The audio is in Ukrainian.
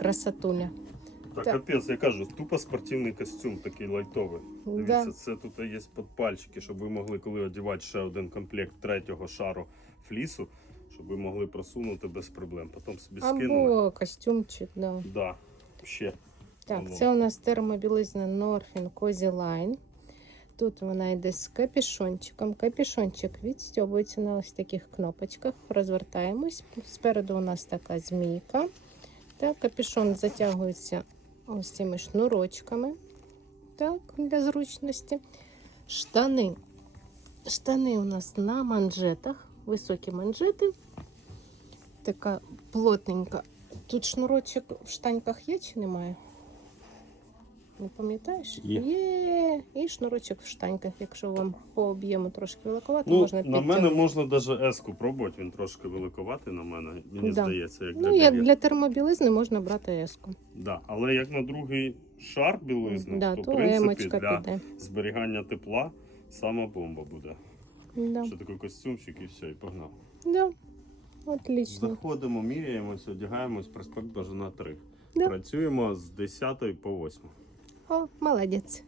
Красотуля. Так, Так. капець, я кажу, тупо спортивний костюм такий лайтовий. Дивіться, Да. це тут є подпальчики, щоб ви могли, коли одягати ще один комплект третього шару флісу, щоб ви могли просунути без проблем. Потім собі скинули. Або костюмчик, да. Да, ще. Так, Алло. це у нас термобілизна Norfin Cozy Line. Тут вона йде з капюшончиком. Капюшончик відстьобується на ось таких кнопочках. Розвертаємось. Спереду у нас така змійка. Так, капюшон затягується ось цими шнурочками. Так, для зручності. Штани. Штани у нас на манжетах. Високі манжети. Така плотненька. Тут шнурочок в штаньках є чи немає? Не пам'ятаєш? Є. Є. І шнурочок в штаньках. Якщо вам по об'єму трошки великовато, Ну, можна на мене можна навіть еску пробувати, він трошки великоватий на мене, мені Да. здається, як для Ну, як для термобілизни можна брати еску. Да. Але як на другий шар білизни, да, то, то в принципі для піде. зберігання тепла сама бомба буде. Да. Ще такий костюмчик і все, і погнав. Да. Отлично. Заходимо, міряємось, одягаємось, проспект Бажана 3. Да. Працюємо з 10 по 8. О, молодець.